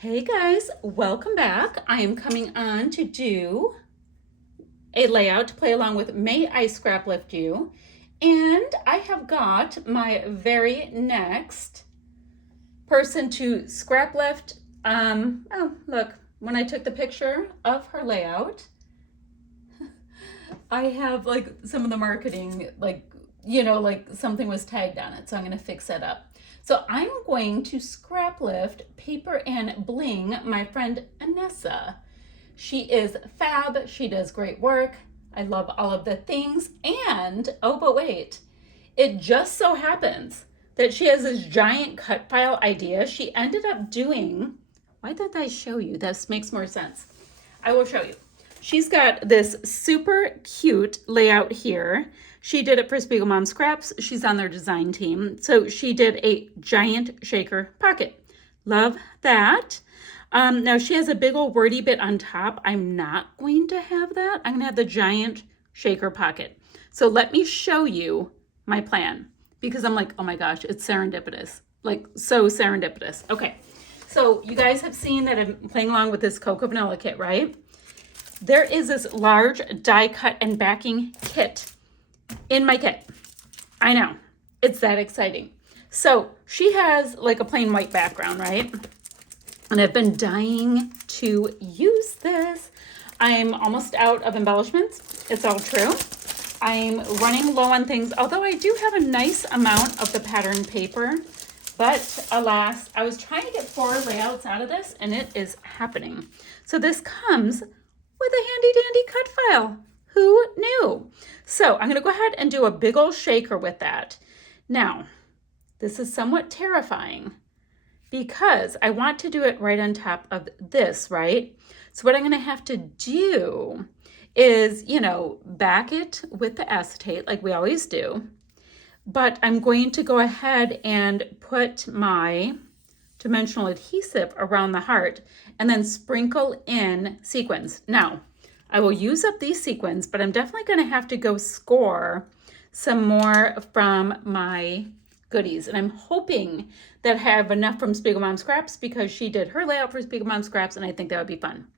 Hey guys, welcome back. I am coming on to do a layout to play along with May I Scraplift You? And I have got my very next person to scraplift. Oh, look, when I took the picture of her layout, I have like some of the marketing, like something was tagged on it. So I'm going to fix that up. So I'm going to scraplift paper and bling my friend Anessa. She is fab. She does great work. I love all of the things. And, oh, but wait, it just so happens that she has this giant cut file idea. She ended up doing, why did I show you? This makes more sense. I will show you. She's got this super cute layout here. She did it for Spiegel Mom Scraps. She's on their design team. So she did a giant shaker pocket. Love that. Now she has a big old wordy bit on top. I'm not going to have that. I'm going to have the giant shaker pocket. So let me show you my plan because I'm like, oh my gosh, it's serendipitous. Like so serendipitous. Okay. So you guys have seen that I'm playing along with this Cocoa Vanilla kit, right? There is this large die cut and backing kit in my kit. I know, it's that exciting. So she has like a plain white background, right? And I've been dying to use this. I'm almost out of embellishments. It's all true. I'm running low on things, although I do have a nice amount of the pattern paper. But alas, I was trying to get 4 layouts out of this and it is happening. So this comes with a handy dandy cut file. Who knew? So I'm going to go ahead and do a big old shaker with that. Now, this is somewhat terrifying because I want to do it right on top of this, right? So what I'm going to have to do is, back it with the acetate like we always do. But I'm going to go ahead and put my dimensional adhesive around the heart and then sprinkle in sequins. Now, I will use up these sequins, but I'm definitely going to have to go score some more from my goodies. And I'm hoping that I have enough from Spiegel Mom Scraps because she did her layout for Spiegel Mom Scraps and I think that would be fun.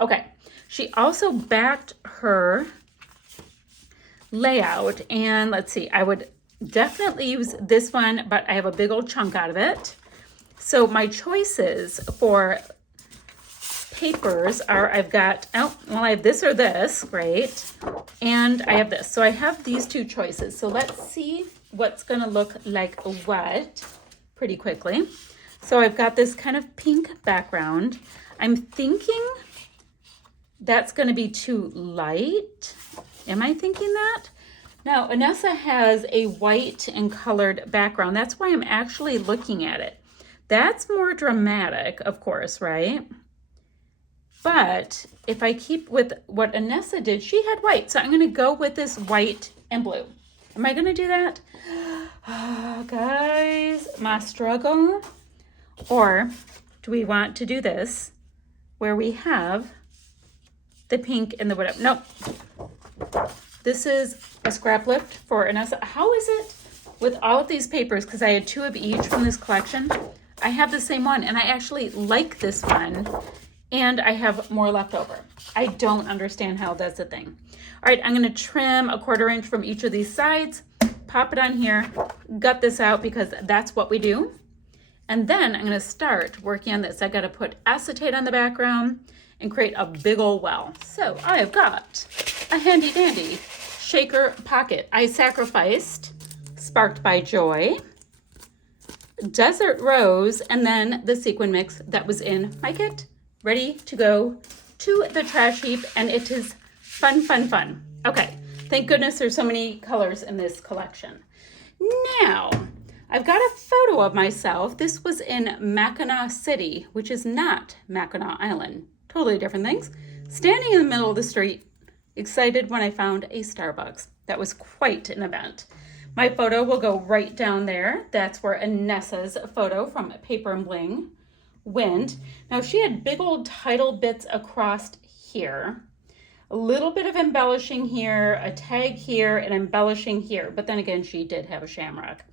Okay, she also backed her layout and let's see, I would definitely use this one, but I have a big old chunk out of it. So my choices for papers are I have this or this, great. And I have this. So I have these 2 choices. So let's see what's going to look like what pretty quickly. So I've got this kind of pink background. I'm thinking that's going to be too light. Am I thinking that? Now, Anessa has a white and colored background. That's why I'm actually looking at it. That's more dramatic, of course, right? But if I keep with what Anessa did, she had white. So I'm going to go with this white and blue. Am I going to do that? Oh, guys, my struggle. Or do we want to do this where we have the pink and the whatever? Nope. This is a Scraplift for Anessa. How is it with all of these papers? Because I had 2 of each from this collection. I have the same one and I actually like this one and I have more left over. I don't understand how that's a thing. All right, I'm going to trim a 1/4 inch from each of these sides, pop it on here, gut this out because that's what we do. And then I'm going to start working on this. I got to put acetate on the background and create a big old well. So I have got a handy dandy shaker pocket. I sacrificed Sparked by Joy, Desert Rose, and then the sequin mix that was in my kit, ready to go to the trash heap, and it is fun, fun, fun. Okay, thank goodness there's so many colors in this collection. Now, I've got a photo of myself. This was in Mackinac City, which is not Mackinac Island. Totally different things. Standing in the middle of the street, excited when I found a Starbucks. That was quite an event. My photo will go right down there. That's where Anessa's photo from Paper and Bling went. Now she had big old title bits across here. A little bit of embellishing here, a tag here, and embellishing here. But then again, she did have a shamrock.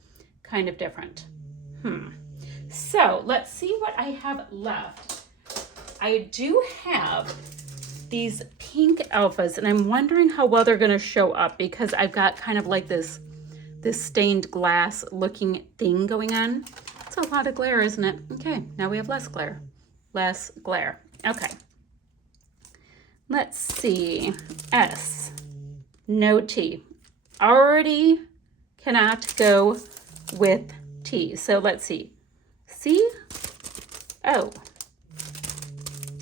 Kind of different. So let's see what I have left. I do have these pink alphas, and I'm wondering how well they're going to show up because I've got kind of like this stained glass looking thing going on. It's a lot of glare, isn't it? Okay, now we have less glare. Less glare. Okay. Let's see. S. No T. Already cannot go with T. So let's see. C. O.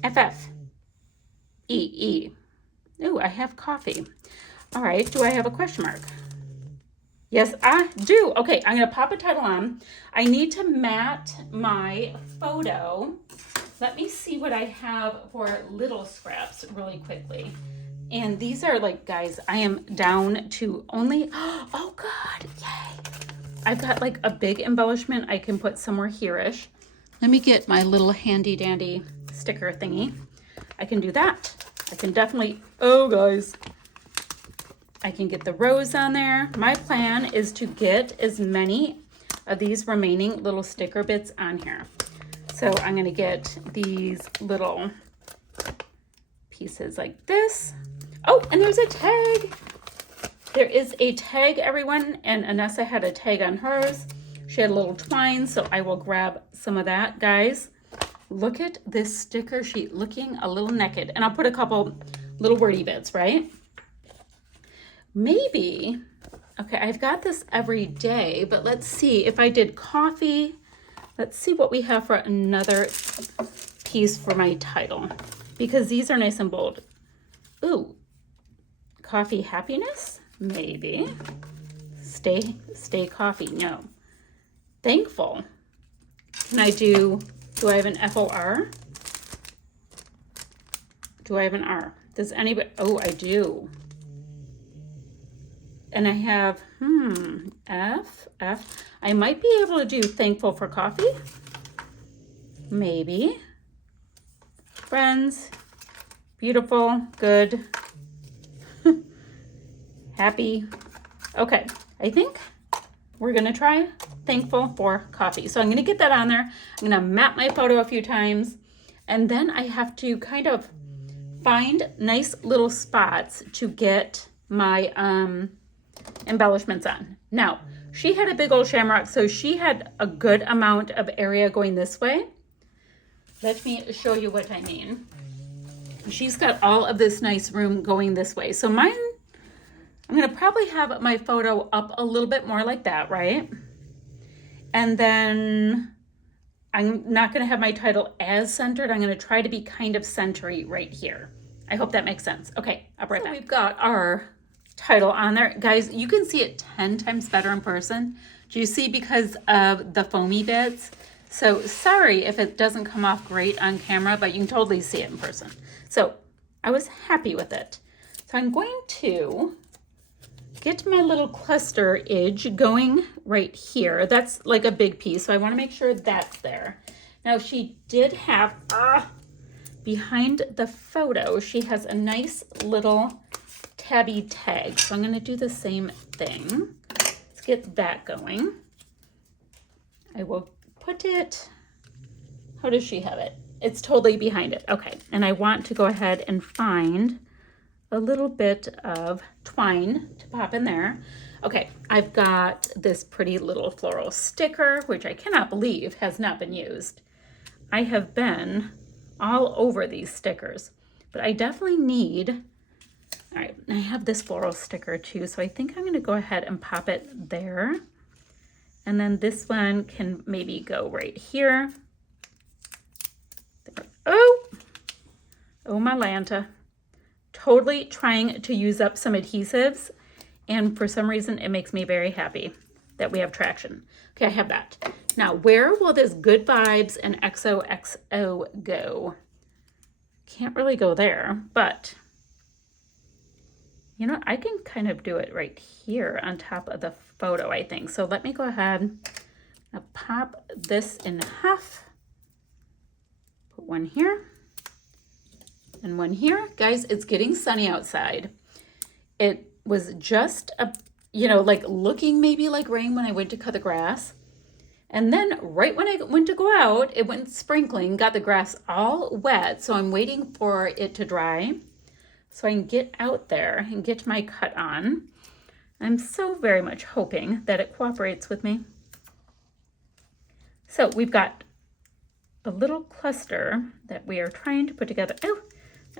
F. F. E. E. Ooh, I have coffee. All right. Do I have a question mark? Yes, I do. Okay, I'm going to pop a title on. I need to mat my photo. Let me see what I have for little scraps really quickly. And these are like, guys, I am down to only, oh God, yay. I've got like a big embellishment I can put somewhere here-ish. Let me get my little handy dandy sticker thingy. I can do that. I can definitely, oh guys, I can get the rose on there. My plan is to get as many of these remaining little sticker bits on here. So I'm going to get these little pieces like this. Oh, and there's a tag. There is a tag, everyone, and Anessa had a tag on hers. She had a little twine, so I will grab some of that. Guys, look at this sticker sheet looking a little naked. And I'll put a couple little wordy bits, right? Maybe, okay, I've got this every day, but let's see if I did coffee. Let's see what we have for another piece for my title, because these are nice and bold. Ooh, coffee happiness, maybe. Stay coffee, no. Thankful. Can I do I have an FOR? Do I have an R? Does anybody, oh, I do. And I have, F. I might be able to do thankful for coffee. Maybe. Friends. Beautiful. Good. Happy. Okay. I think we're going to try thankful for coffee. So I'm going to get that on there. I'm going to map my photo a few times. And then I have to kind of find nice little spots to get my, embellishments on. Now, she had a big old shamrock, so she had a good amount of area going this way. Let me show you what I mean. She's got all of this nice room going this way. So mine, I'm going to probably have my photo up a little bit more like that, right? And then I'm not going to have my title as centered. I'm going to try to be kind of centery right here. I hope that makes sense. Okay, I'll be right back. We've got our title on there. Guys, you can see it 10 times better in person. Do you see, because of the foamy bits? So sorry if it doesn't come off great on camera, but you can totally see it in person. So I was happy with it. So I'm going to get my little cluster edge going right here. That's like a big piece, so I want to make sure that's there. Now she did have, behind the photo, she has a nice little tabby tag. So I'm going to do the same thing. Let's get that going. I will put it, how does she have it? It's totally behind it. Okay, and I want to go ahead and find a little bit of twine to pop in there. Okay, I've got this pretty little floral sticker, which I cannot believe has not been used. I have been all over these stickers, but I definitely need, all right, I have this floral sticker too, so I think I'm gonna go ahead and pop it there. And then this one can maybe go right here. Oh my Lanta. Totally trying to use up some adhesives, and for some reason it makes me very happy that we have traction. Okay, I have that. Now, where will this Good Vibes and XOXO go? Can't really go there, but you know, I can kind of do it right here on top of the photo, I think. So let me go ahead and pop this in half. Put one here and one here. Guys, it's getting sunny outside. It was just a, you know, like looking maybe like rain when I went to cut the grass, And then right when I went to go out, it went sprinkling, got the grass all wet. So I'm waiting for it to dry so I can get out there and get my cut on. I'm so very much hoping that it cooperates with me. So we've got a little cluster that we are trying to put together. Oh,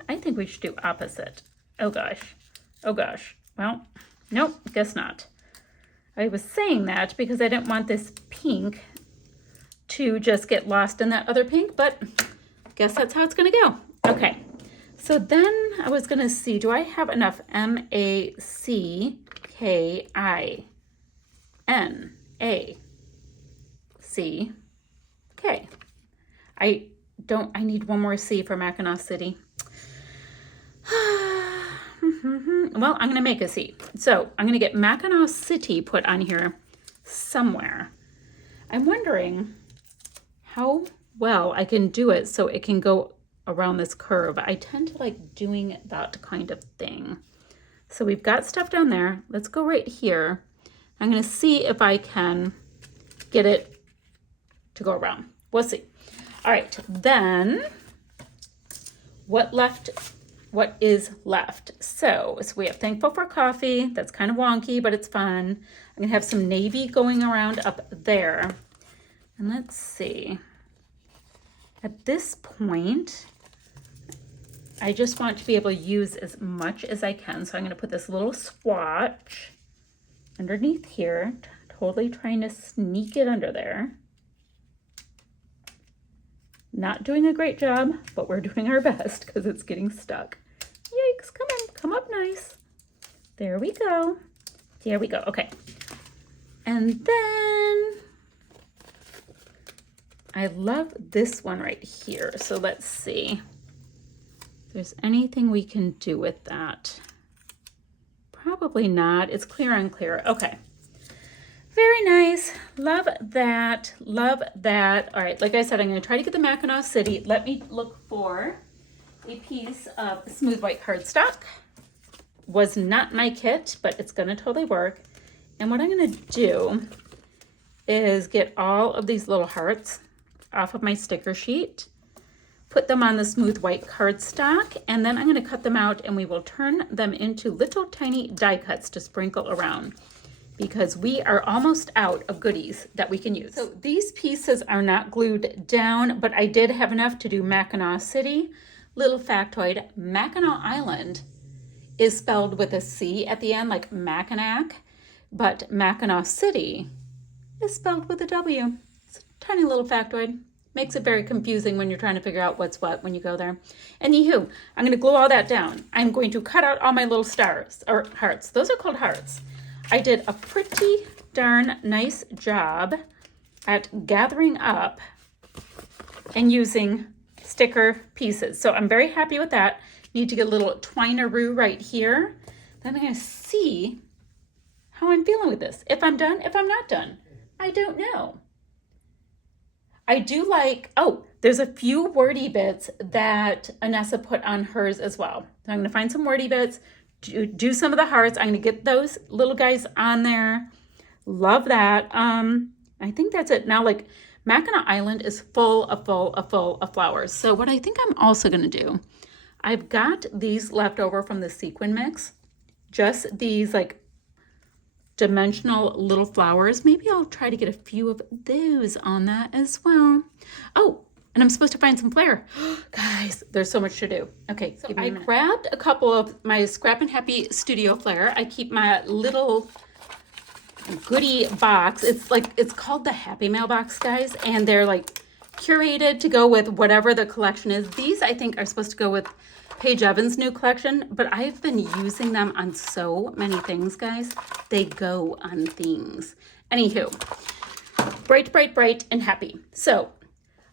I think we should do opposite. Oh gosh. Oh gosh. Well, nope, guess not. I was saying that because I didn't want this pink to just get lost in that other pink, but guess that's how it's gonna go. Okay, so then I was gonna see, do I have enough M-A-C-K-I-N-A-C-K? I need one more C for Mackinac City. Well, I'm gonna make a C. So I'm gonna get Mackinac City put on here somewhere. I'm wondering how well I can do it so it can go around this curve. I tend to like doing that kind of thing. So we've got stuff down there. Let's go right here. I'm gonna see if I can get it to go around. We'll see. All right, then what is left? So we have Thankful for Coffee. That's kind of wonky, but it's fun. I'm gonna have some navy going around up there. And let's see. At this point, I just want to be able to use as much as I can. So I'm gonna put this little swatch underneath here, totally trying to sneak it under there. Not doing a great job, but we're doing our best because it's getting stuck. Yikes, come on, come up nice. There we go. There we go, okay. And then I love this one right here. So let's see if there's anything we can do with that. Probably not, it's clear on clear, okay. Very nice, love that, love that. All right, like I said, I'm gonna try to get the Mackinac City. Let me look for a piece of smooth white cardstock. Was not my kit, but it's gonna totally work. And what I'm gonna do is get all of these little hearts off of my sticker sheet, put them on the smooth white cardstock, and then I'm gonna cut them out and we will turn them into little tiny die cuts to sprinkle around, because we are almost out of goodies that we can use. So these pieces are not glued down, but I did have enough to do Mackinac City. Little factoid, Mackinac Island is spelled with a C at the end, like Mackinac, but Mackinac City is spelled with a W. It's a tiny little factoid. Makes it very confusing when you're trying to figure out what's what when you go there. Anywho, I'm gonna glue all that down. I'm going to cut out all my little stars, or hearts. Those are called hearts. I did a pretty darn nice job at gathering up and using sticker pieces. So I'm very happy with that. Need to get a little twine-a-roo right here. Then I'm gonna see how I'm feeling with this. If I'm done, if I'm not done, I don't know. I do like, oh, there's a few wordy bits that Anessa put on hers as well. So I'm gonna find some wordy bits, do some of the hearts. I'm gonna get those little guys on there. Love that. I think that's it. Now, like, Mackinac Island is full of flowers. So what I think I'm also gonna do, I've got these left over from the sequin mix, just these like dimensional little flowers. Maybe I'll try to get a few of those on that as well. Oh, and I'm supposed to find some flair. Guys, there's so much to do. Okay, so I grabbed a couple of my Scrap and Happy Studio Flair. I keep my little goodie box. It's called the Happy Mail box, guys, and they're like curated to go with whatever the collection is. These I think are supposed to go with Paige Evans' new collection, but I've been using them on so many things, guys. They go on things. Anywho, bright, bright, bright, and happy. So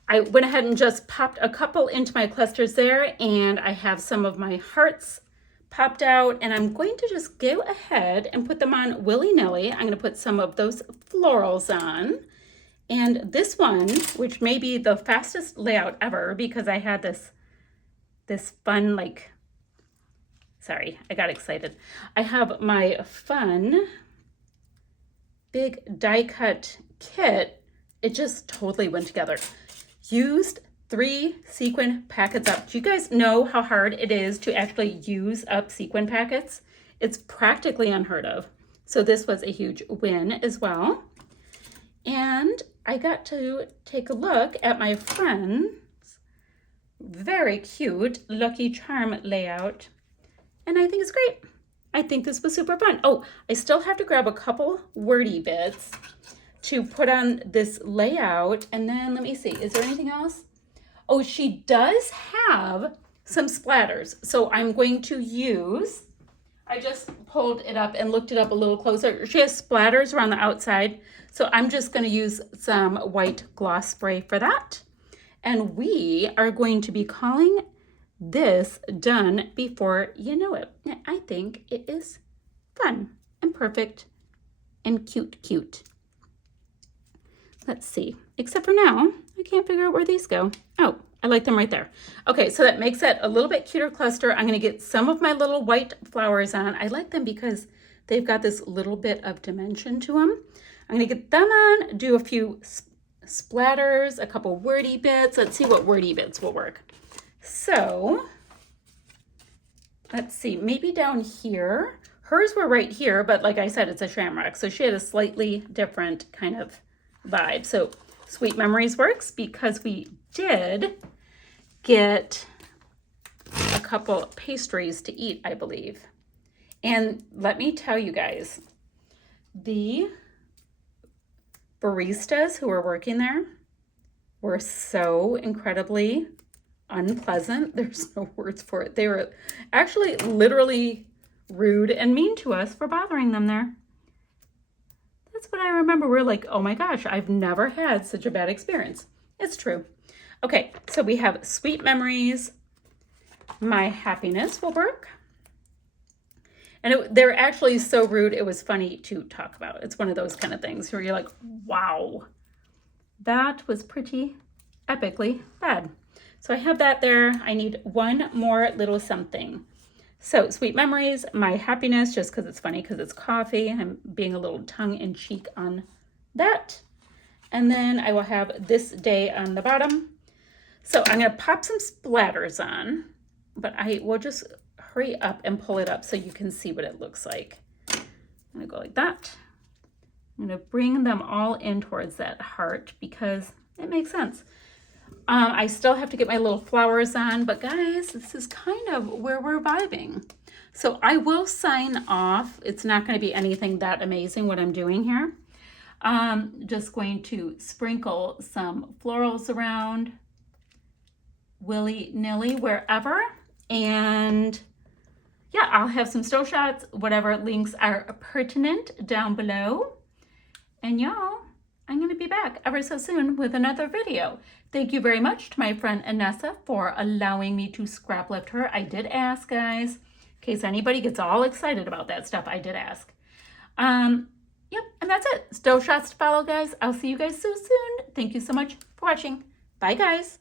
I went ahead and just popped a couple into my clusters there, and I have some of my hearts popped out, and I'm going to just go ahead and put them on willy-nilly. I'm going to put some of those florals on. And this one, which may be the fastest layout ever, because I had this fun, like, sorry, I got excited. I have my fun big die cut kit it just totally went together. Used 3 sequin packets up. Do you guys know how hard it is to actually use up sequin packets? It's practically unheard of. So this was a huge win as well. And I got to take a look at my friend's very cute Lucky Charm layout. And I think it's great. I think this was super fun. Oh, I still have to grab a couple wordy bits to put on this layout. And then let me see, is there anything else? Oh, she does have some splatters. So I'm going to use, I just pulled it up and looked it up a little closer. She has splatters around the outside. So I'm just going to use some white gloss spray for that. And we are going to be calling this done before you know it. I think it is fun and perfect and cute. Let's see, except for now, I can't figure out where these go. Oh, I like them right there. Okay, so that makes it a little bit cuter cluster. I'm gonna get some of my little white flowers on. I like them because they've got this little bit of dimension to them. I'm gonna get them on, do a few splatters, a couple wordy bits. Let's see what wordy bits will work. So let's see, maybe down here. Hers were right here, but like I said, it's a shamrock. So she had a slightly different kind of vibe. So Sweet Memories works because we did get a couple pastries to eat, I believe. And let me tell you guys, the baristas who were working there were so incredibly unpleasant. There's no words for it. They were actually literally rude and mean to us for bothering them there. That's what I remember. We're like, oh my gosh, I've never had such a bad experience. It's true. Okay, so we have Sweet Memories. My Happiness will work. And they're actually so rude, it was funny to talk about. It's one of those kind of things where you're like, wow, that was pretty epically bad. So I have that there. I need one more little something. So Sweet Memories, My Happiness, just because it's funny because it's coffee. I'm being a little tongue-in-cheek on that. And then I will have This Day on the bottom. So I'm going to pop some splatters on, but I will just hurry up and pull it up so you can see what it looks like. I'm going to go like that. I'm going to bring them all in towards that heart because it makes sense. I still have to get my little flowers on, but guys, this is kind of where we're vibing. So I will sign off. It's not going to be anything that amazing what I'm doing here. Just going to sprinkle some florals around willy-nilly wherever. And yeah, I'll have some still shots, whatever links are pertinent down below. And y'all, I'm going to be back ever so soon with another video. Thank you very much to my friend Anessa for allowing me to scrap lift her. I did ask, guys, in case anybody gets all excited about that stuff, I did ask. Yep, and that's it. Still shots to follow, guys. I'll see you guys so soon. Thank you so much for watching. Bye, guys.